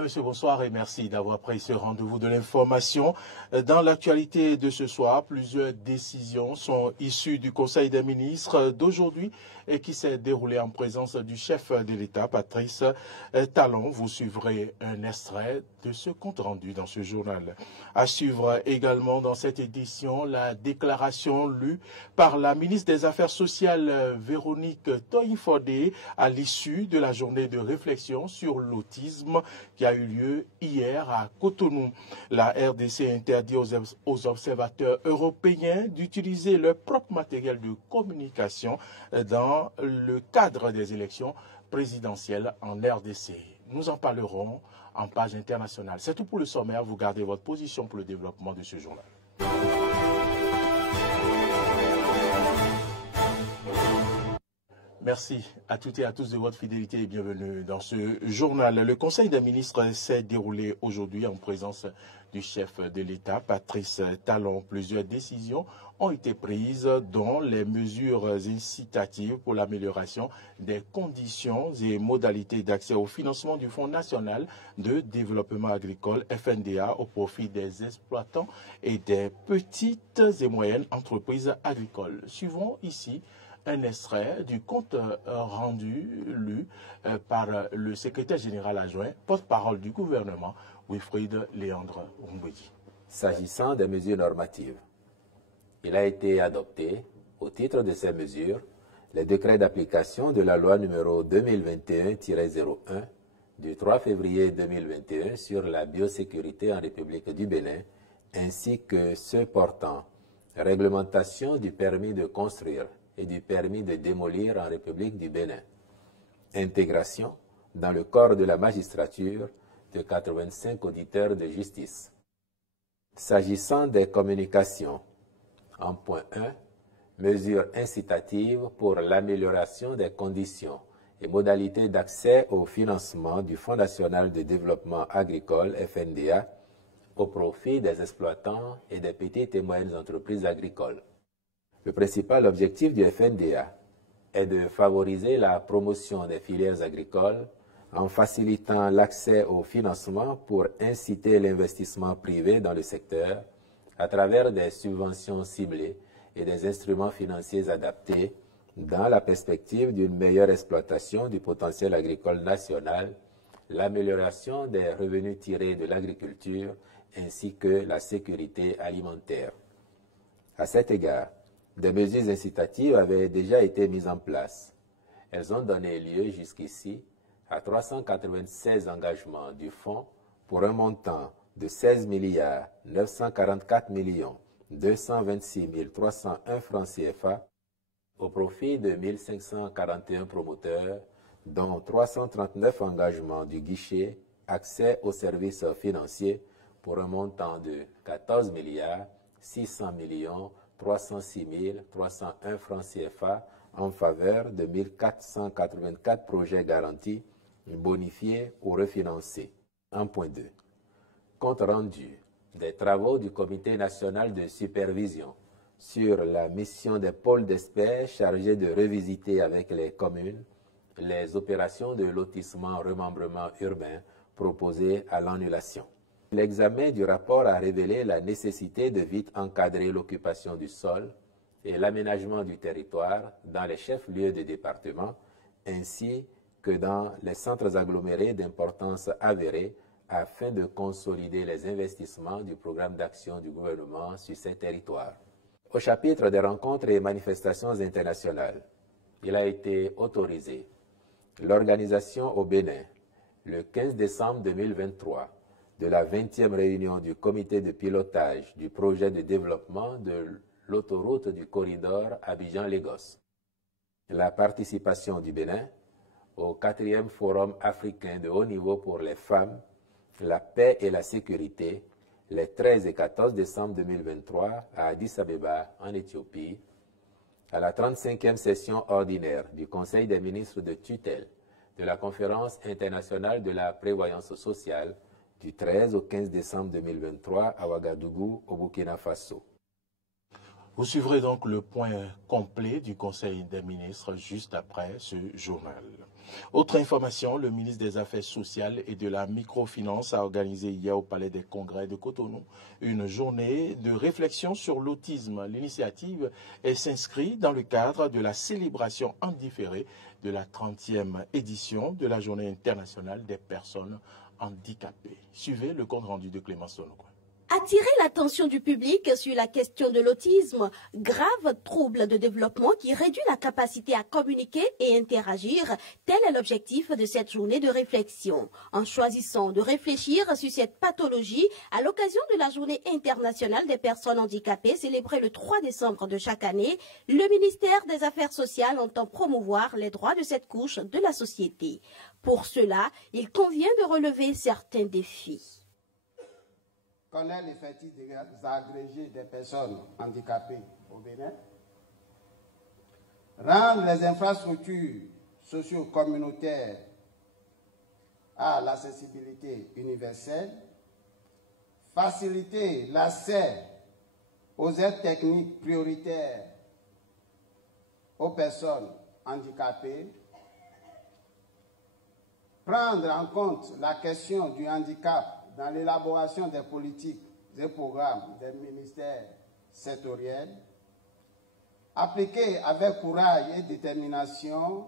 Monsieur, bonsoir et merci d'avoir pris ce rendez-vous de l'information. Dans l'actualité de ce soir, plusieurs décisions sont issues du Conseil des ministres d'aujourd'hui et qui s'est déroulé en présence du chef de l'État, Patrice Talon. Vous suivrez un extrait de ce compte rendu dans ce journal. À suivre également dans cette édition la déclaration lue par la ministre des Affaires sociales, Véronique Toye-Fodé, à l'issue de la journée de réflexion sur l'autisme qui a eu lieu hier à Cotonou. La RDC interdit aux observateurs européens d'utiliser leur propre matériel de communication dans le cadre des élections présidentielles en RDC. Nous en parlerons en page internationale. C'est tout pour le sommaire. Vous gardez votre position pour le développement de ce journal. Merci à toutes et à tous de votre fidélité et bienvenue dans ce journal. Le Conseil des ministres s'est déroulé aujourd'hui en présence du chef de l'État, Patrice Talon. Plusieurs décisions ont été prises, dont les mesures incitatives pour l'amélioration des conditions et modalités d'accès au financement du Fonds national de développement agricole, FNDA, au profit des exploitants et des petites et moyennes entreprises agricoles. Suivons ici un extrait du compte rendu lu par le secrétaire général adjoint, porte-parole du gouvernement, Wilfried Léandre Oumboudi. S'agissant des mesures normatives, il a été adopté, au titre de ces mesures, les décrets d'application de la loi numéro 2021-01 du 3 février 2021 sur la biosécurité en République du Bénin, ainsi que ceux portant réglementation du permis de construire et du permis de démolir en République du Bénin. Intégration dans le corps de la magistrature de 85 auditeurs de justice. S'agissant des communications, en point 1, mesures incitatives pour l'amélioration des conditions et modalités d'accès au financement du Fonds national de développement agricole, FNDA, au profit des exploitants et des petites et moyennes entreprises agricoles. Le principal objectif du FNDA est de favoriser la promotion des filières agricoles en facilitant l'accès au financement pour inciter l'investissement privé dans le secteur à travers des subventions ciblées et des instruments financiers adaptés dans la perspective d'une meilleure exploitation du potentiel agricole national, l'amélioration des revenus tirés de l'agriculture ainsi que la sécurité alimentaire. À cet égard, des mesures incitatives avaient déjà été mises en place. Elles ont donné lieu jusqu'ici à 396 engagements du Fonds pour un montant de 16 944 226 301 francs CFA au profit de 1541 promoteurs, dont 339 engagements du guichet accès aux services financiers pour un montant de 14 600 306 301 francs CFA en faveur de 1484 projets garantis, bonifiés ou refinancés. 1.2. Compte rendu des travaux du Comité national de supervision sur la mission des pôles d'experts chargés de revisiter avec les communes les opérations de lotissement-remembrement urbain proposées à l'annulation. L'examen du rapport a révélé la nécessité de vite encadrer l'occupation du sol et l'aménagement du territoire dans les chefs-lieux de département, ainsi que dans les centres agglomérés d'importance avérée, afin de consolider les investissements du programme d'action du gouvernement sur ces territoires. Au chapitre des rencontres et manifestations internationales, il a été autorisé l'organisation au Bénin, le 15 décembre 2023, de la 20e réunion du comité de pilotage du projet de développement de l'autoroute du corridor Abidjan-Lagos. La participation du Bénin au 4e forum africain de haut niveau pour les femmes, la paix et la sécurité, les 13 et 14 décembre 2023 à Addis Abeba, en Éthiopie, à la 35e session ordinaire du Conseil des ministres de tutelle de la Conférence internationale de la prévoyance sociale du 13 au 15 décembre 2023 à Ouagadougou, au Burkina Faso. Vous suivrez donc le point complet du Conseil des ministres juste après ce journal. Autre information, le ministre des Affaires sociales et de la microfinance a organisé hier au Palais des Congrès de Cotonou une journée de réflexion sur l'autisme. L'initiative s'inscrit dans le cadre de la célébration en différé de la 30e édition de la Journée internationale des personnes handicapées. Suivez le compte rendu de Clémence Tonoukoué. Attirer l'attention du public sur la question de l'autisme, grave trouble de développement qui réduit la capacité à communiquer et interagir, tel est l'objectif de cette journée de réflexion. En choisissant de réfléchir sur cette pathologie à l'occasion de la Journée internationale des personnes handicapées célébrée le 3 décembre de chaque année, le ministère des Affaires sociales entend promouvoir les droits de cette couche de la société. Pour cela, il convient de relever certains défis. Connaître l'effectif des agrégés des personnes handicapées au Bénin, rendre les infrastructures socio-communautaires à l'accessibilité universelle, faciliter l'accès aux aides techniques prioritaires aux personnes handicapées, prendre en compte la question du handicap dans l'élaboration des politiques et programmes des ministères sectoriels, appliquer avec courage et détermination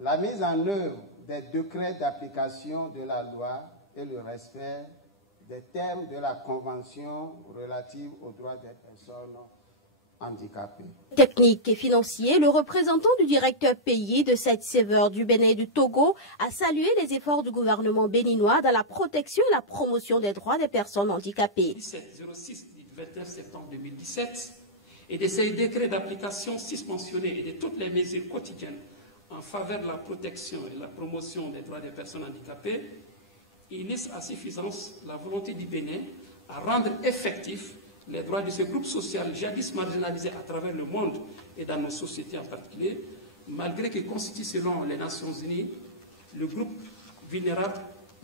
la mise en œuvre des décrets d'application de la loi et le respect des termes de la Convention relative aux droits des personnes handicapées. Technique et financier, le représentant du directeur pays de Sightsaver du Bénin et du Togo a salué les efforts du gouvernement béninois dans la protection et la promotion des droits des personnes handicapées. 1706 du 29 septembre 2017 et de ces décrets d'application suspensionnés et de toutes les mesures quotidiennes en faveur de la protection et de la promotion des droits des personnes handicapées, illustrent à suffisance la volonté du Bénin à rendre effectifs les droits de ce groupe social jadis marginalisé à travers le monde et dans nos sociétés en particulier, malgré qu'il constitue selon les Nations Unies le groupe vulnérable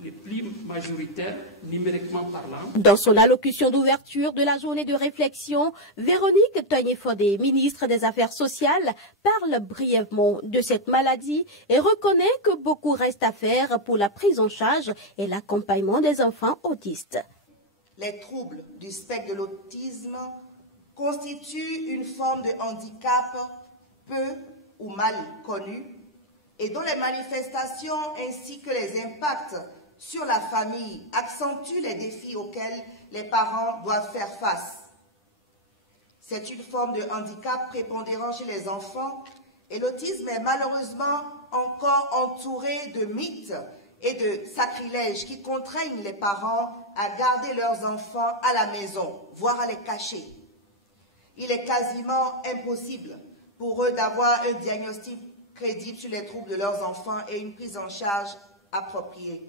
le plus majoritaire numériquement parlant. Dans son allocution d'ouverture de la journée de réflexion, Véronique Toigné-Fodé, ministre des Affaires sociales, parle brièvement de cette maladie et reconnaît que beaucoup reste à faire pour la prise en charge et l'accompagnement des enfants autistes. Les troubles du spectre de l'autisme constituent une forme de handicap peu ou mal connue et dont les manifestations ainsi que les impacts sur la famille accentuent les défis auxquels les parents doivent faire face. C'est une forme de handicap prépondérant chez les enfants et l'autisme est malheureusement encore entouré de mythes et de sacrilèges qui contraignent les parents à garder leurs enfants à la maison, voire à les cacher. Il est quasiment impossible pour eux d'avoir un diagnostic crédible sur les troubles de leurs enfants et une prise en charge appropriée.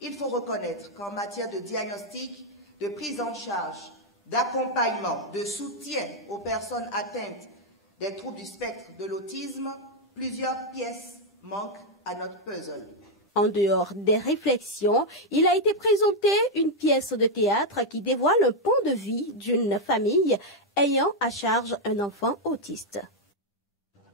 Il faut reconnaître qu'en matière de diagnostic, de prise en charge, d'accompagnement, de soutien aux personnes atteintes des troubles du spectre de l'autisme, plusieurs pièces manquent à notre puzzle. En dehors des réflexions, il a été présenté une pièce de théâtre qui dévoile un pan de vie d'une famille ayant à charge un enfant autiste.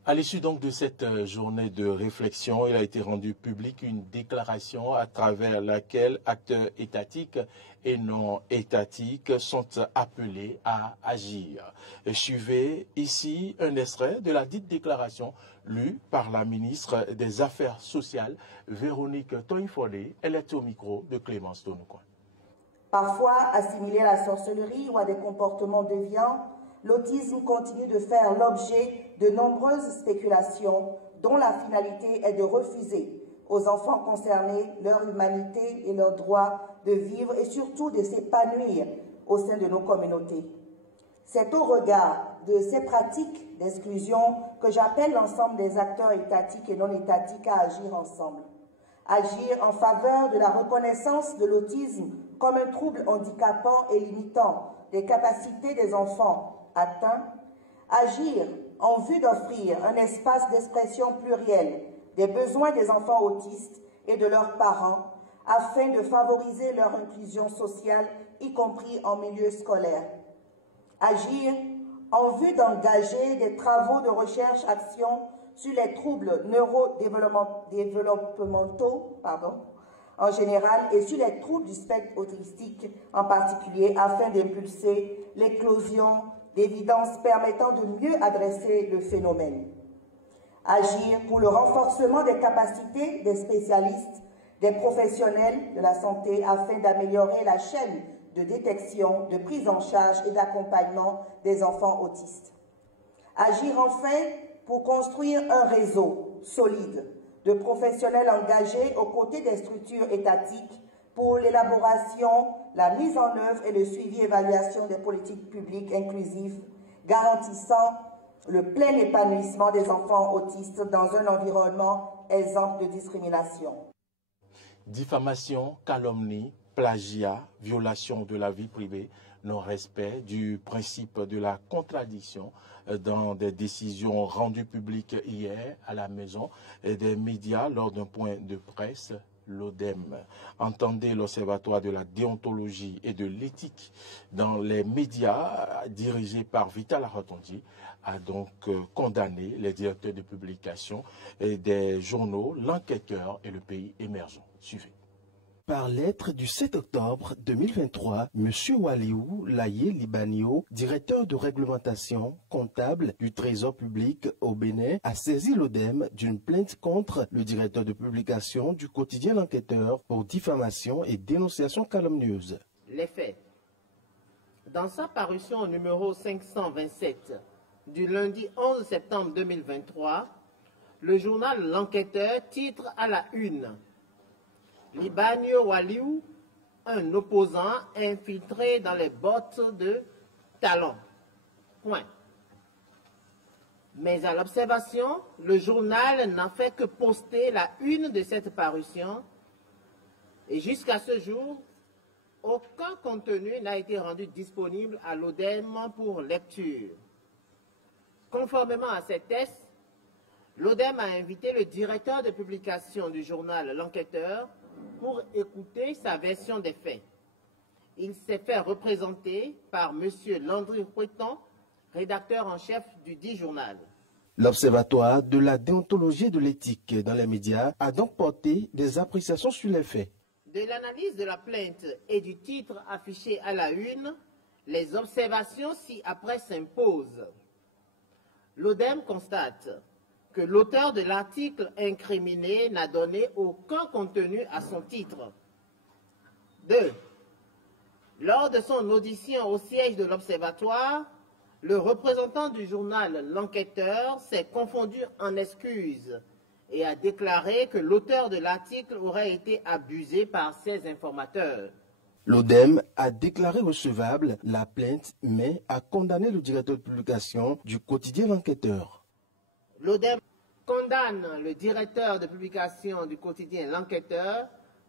À l'issue donc de cette journée de réflexion, il a été rendu public une déclaration à travers laquelle acteurs étatiques et non étatiques sont appelés à agir. Suivez ici un extrait de la dite déclaration lue par la ministre des Affaires sociales, Véronique Toigné-Fodé. Elle est au micro de Clémence Tonoukoué. Parfois assimilé à la sorcellerie ou à des comportements déviants, l'autisme continue de faire l'objet de nombreuses spéculations dont la finalité est de refuser aux enfants concernés leur humanité et leur droit de vivre et surtout de s'épanouir au sein de nos communautés. C'est au regard de ces pratiques d'exclusion que j'appelle l'ensemble des acteurs étatiques et non étatiques à agir ensemble. Agir en faveur de la reconnaissance de l'autisme comme un trouble handicapant et limitant les capacités des enfants atteints, agir en vue d'offrir un espace d'expression pluriel des besoins des enfants autistes et de leurs parents afin de favoriser leur inclusion sociale, y compris en milieu scolaire. Agir en vue d'engager des travaux de recherche-action sur les troubles neurodéveloppementaux en général et sur les troubles du spectre autistique en particulier, afin d'impulser l'éclosion d'évidences permettant de mieux adresser le phénomène. Agir pour le renforcement des capacités des spécialistes, des professionnels de la santé afin d'améliorer la chaîne de détection, de prise en charge et d'accompagnement des enfants autistes. Agir enfin pour construire un réseau solide de professionnels engagés aux côtés des structures étatiques pour l'élaboration, la mise en œuvre et le suivi et évaluation des politiques publiques inclusives garantissant le plein épanouissement des enfants autistes dans un environnement exempt de discrimination. Diffamation, calomnie, plagiat, violation de la vie privée, non-respect du principe de la contradiction dans des décisions rendues publiques hier à la maison et des médias lors d'un point de presse, l'ODEM. Entendez l'Observatoire de la déontologie et de l'éthique dans les médias dirigé par Vital Arotondi a donc condamné les directeurs de publication et des journaux, L'Enquêteur et Le Pays émergent. Suivez. Par lettre du 7 octobre 2023, M. Waliou Laye Libanio, directeur de réglementation comptable du Trésor public au Bénin, a saisi l'ODEM d'une plainte contre le directeur de publication du quotidien L'Enquêteur pour diffamation et dénonciation calomnieuse. Les faits. Dans sa parution numéro 527 du lundi 11 septembre 2023, le journal L'Enquêteur titre à la une Libanio Waliou, un opposant infiltré dans les bottes de Talon. Point. Mais à l'observation, le journal n'a fait que poster la une de cette parution et jusqu'à ce jour, aucun contenu n'a été rendu disponible à l'ODEM pour lecture. Conformément à ces tests, l'ODEM a invité le directeur de publication du journal L'Enquêteur pour écouter sa version des faits. Il s'est fait représenter par M. Landry Fouetton, rédacteur en chef du dit journal. L'Observatoire de la déontologie et de l'éthique dans les médias a donc porté des appréciations sur les faits. De l'analyse de la plainte et du titre affiché à la une, les observations ci-après s'imposent. L'ODEM constate que l'auteur de l'article incriminé n'a donné aucun contenu à son titre. 2. Lors de son audition au siège de l'Observatoire, le représentant du journal L'Enquêteur s'est confondu en excuses et a déclaré que l'auteur de l'article aurait été abusé par ses informateurs. L'ODEM a déclaré recevable la plainte, mais a condamné le directeur de publication du quotidien L'Enquêteur. L'ODEM condamne le directeur de publication du quotidien L'Enquêteur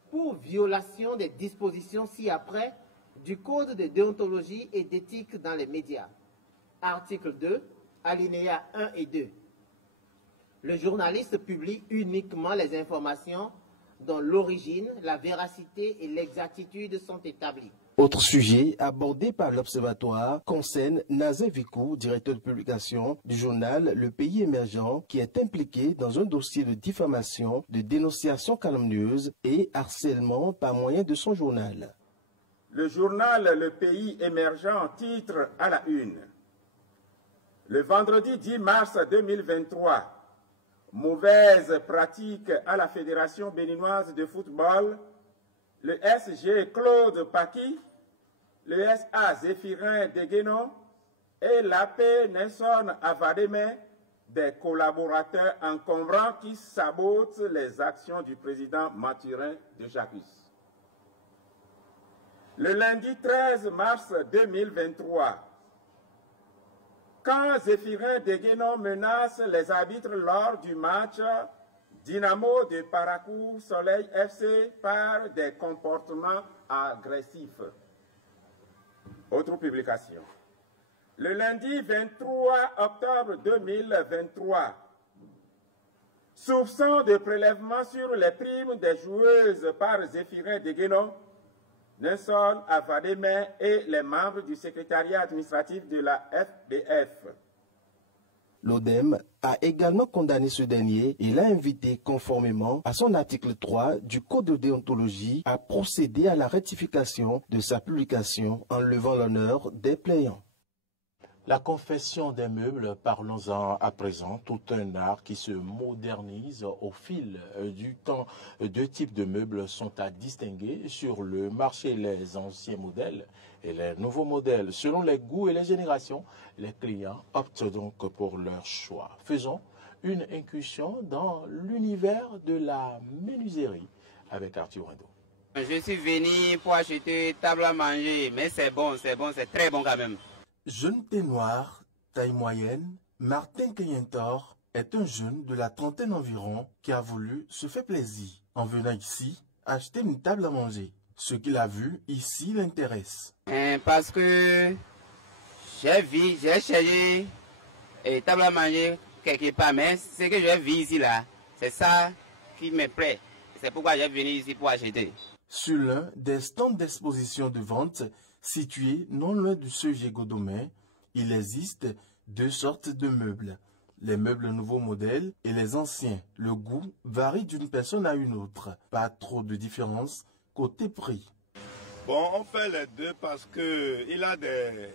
pour violation des dispositions ci-après du Code de déontologie et d'éthique dans les médias. Article 2, alinéas 1 et 2. Le journaliste publie uniquement les informations dont l'origine, la véracité et l'exactitude sont établies. Autre sujet abordé par l'Observatoire concerne Nazé Vikou, directeur de publication du journal Le Pays émergent, qui est impliqué dans un dossier de diffamation, de dénonciation calomnieuse et harcèlement par moyen de son journal. Le journal Le Pays émergent titre à la une. Le vendredi 10 mars 2023, mauvaise pratique à la Fédération béninoise de football, le SG Claude Paki, le SA Zéphirin Deguénon et l'AP Nelson Avademe, des collaborateurs encombrants qui sabotent les actions du président Mathurin de Jacques. Le lundi 13 mars 2023, quand Zéphirin Deguénon menace les arbitres lors du match Dynamo de Parakou Soleil FC par des comportements agressifs. Autre publication. Le lundi 23 octobre 2023, soupçon de prélèvement sur les primes des joueuses par Zéphirin Deguénon, Nelson Avademe et les membres du secrétariat administratif de la FDF. L'ODEM a également condamné ce dernier et l'a invité, conformément à son article 3 du Code de déontologie, à procéder à la rectification de sa publication en levant l'honneur des plaignants. La confection des meubles, parlons-en à présent, tout un art qui se modernise au fil du temps. Deux types de meubles sont à distinguer sur le marché, les anciens modèles et les nouveaux modèles. Selon les goûts et les générations, les clients optent donc pour leur choix. Faisons une incursion dans l'univers de la menuiserie avec Arthur Rindo. Je suis venu pour acheter table à manger, mais c'est bon, c'est très bon quand même. Jeune thé noir, taille moyenne, Martin Kayentor est un jeune de la trentaine environ qui a voulu se faire plaisir en venant ici acheter une table à manger. Ce qu'il a vu ici l'intéresse. Parce que j'ai cherché une table à manger quelque part, mais ce que j'ai vu ici là, c'est ça qui me plaît. C'est pourquoi j'ai venu ici pour acheter. Sur l'un des stands d'exposition de vente situé non loin du Seuil Godomain, il existe deux sortes de meubles. Les meubles nouveaux modèles et les anciens. Le goût varie d'une personne à une autre. Pas trop de différence côté prix. Bon, on fait les deux parce que il a des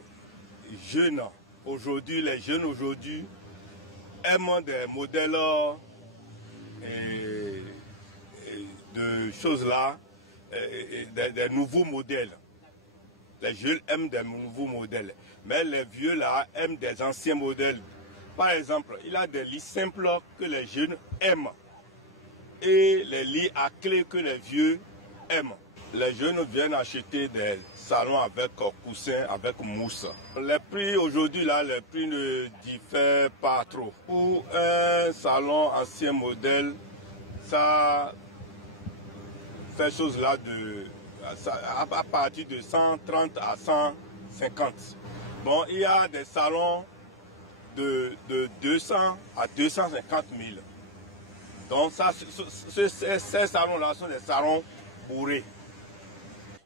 jeunes aujourd'hui. Les jeunes aujourd'hui aiment des modèles de choses là, des nouveaux modèles. Les jeunes aiment des nouveaux modèles, mais les vieux là aiment des anciens modèles. Par exemple, il a des lits simples que les jeunes aiment et les lits à clé que les vieux aiment. Les jeunes viennent acheter des salons avec coussin, avec mousse. Les prix aujourd'hui là, les prix ne diffèrent pas trop. Pour un salon ancien modèle, ça fait chose là à partir de 130 à 150. Bon, il y a des salons de 200 à 250 000. Donc ces salons-là sont des salons bourrés.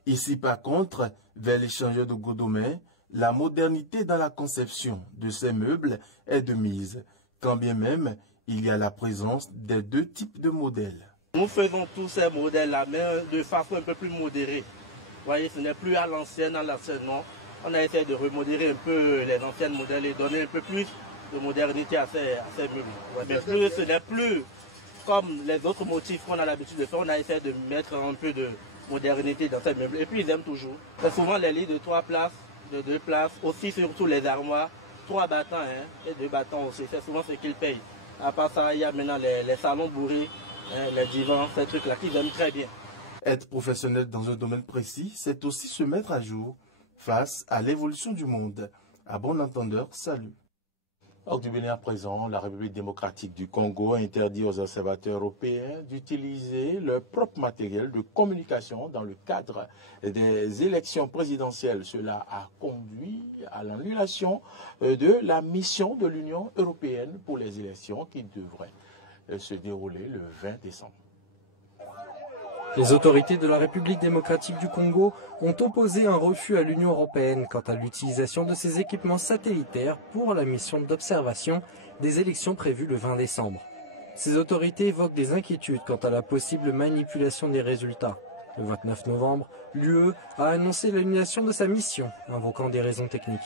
Ici par contre, vers l'échangeur de Godomain, la modernité dans la conception de ces meubles est de mise, quand bien même il y a la présence des deux types de modèles. Nous faisons tous ces modèles-là, mais de façon un peu plus modérée. Vous voyez, ce n'est plus à l'ancienne, non. On a essayé de remodérer un peu les anciennes modèles et donner un peu plus de modernité à ces meubles. Ouais, mais ce n'est plus comme les autres motifs qu'on a l'habitude de faire. On a essayé de mettre un peu de modernité dans ces meubles. Et puis ils aiment toujours. C'est souvent les lits de 3 places, de 2 places, aussi surtout les armoires, 3 battants et 2 battants aussi. C'est souvent ce qu'ils payent. À part ça, il y a maintenant les salons bourrés, les divans, ces trucs-là qu'ils aiment très bien. Être professionnel dans un domaine précis, c'est aussi se mettre à jour face à l'évolution du monde. À bon entendeur, salut. Hors du Bénin à présent, la République démocratique du Congo interdit aux observateurs européens d'utiliser leur propre matériel de communication dans le cadre des élections présidentielles. Cela a conduit à l'annulation de la mission de l'Union européenne pour les élections qui devraient se dérouler le 20 décembre. Les autorités de la République démocratique du Congo ont opposé un refus à l'Union européenne quant à l'utilisation de ces équipements satellitaires pour la mission d'observation des élections prévues le 20 décembre. Ces autorités évoquent des inquiétudes quant à la possible manipulation des résultats. Le 29 novembre, l'UE a annoncé l'annulation de sa mission, invoquant des raisons techniques.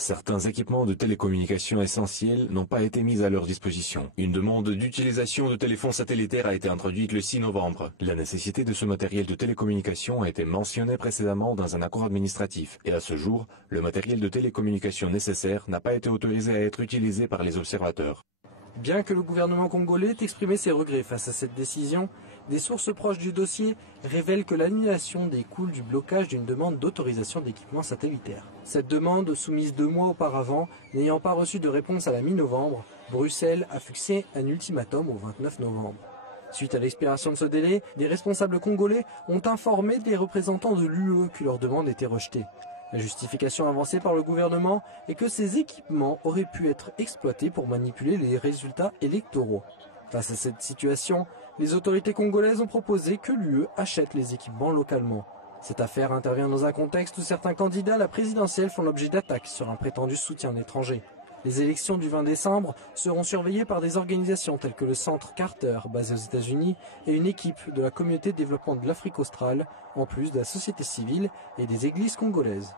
Certains équipements de télécommunications essentiels n'ont pas été mis à leur disposition. Une demande d'utilisation de téléphones satellitaires a été introduite le 6 novembre. La nécessité de ce matériel de télécommunication a été mentionnée précédemment dans un accord administratif. Et à ce jour, le matériel de télécommunication nécessaire n'a pas été autorisé à être utilisé par les observateurs. Bien que le gouvernement congolais ait exprimé ses regrets face à cette décision, des sources proches du dossier révèlent que l'annulation découle du blocage d'une demande d'autorisation d'équipements satellitaires. Cette demande, soumise 2 mois auparavant, n'ayant pas reçu de réponse à la mi-novembre, Bruxelles a fixé un ultimatum au 29 novembre. Suite à l'expiration de ce délai, des responsables congolais ont informé des représentants de l'UE que leur demande était rejetée. La justification avancée par le gouvernement est que ces équipements auraient pu être exploités pour manipuler les résultats électoraux. Face à cette situation, les autorités congolaises ont proposé que l'UE achète les équipements localement. Cette affaire intervient dans un contexte où certains candidats à la présidentielle font l'objet d'attaques sur un prétendu soutien étranger. Les élections du 20 décembre seront surveillées par des organisations telles que le Centre Carter, basé aux États-Unis, et une équipe de la Communauté de développement de l'Afrique australe, en plus de la société civile et des églises congolaises.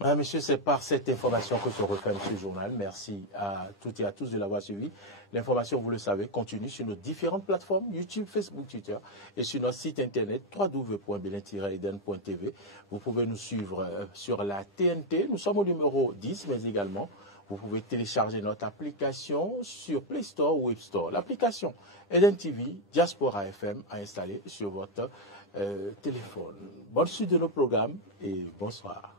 Madame, Monsieur, c'est par cette information que se referme ce journal. Merci à toutes et à tous de l'avoir suivi. L'information, vous le savez, continue sur nos différentes plateformes, YouTube, Facebook, Twitter, et sur notre site internet www.belen-eden.tv. Vous pouvez nous suivre sur la TNT. Nous sommes au numéro 10, mais également, vous pouvez télécharger notre application sur Play Store ou Web Store. L'application Eden TV, Diaspora FM, à installer sur votre téléphone. Bonne suite de nos programmes et bonsoir.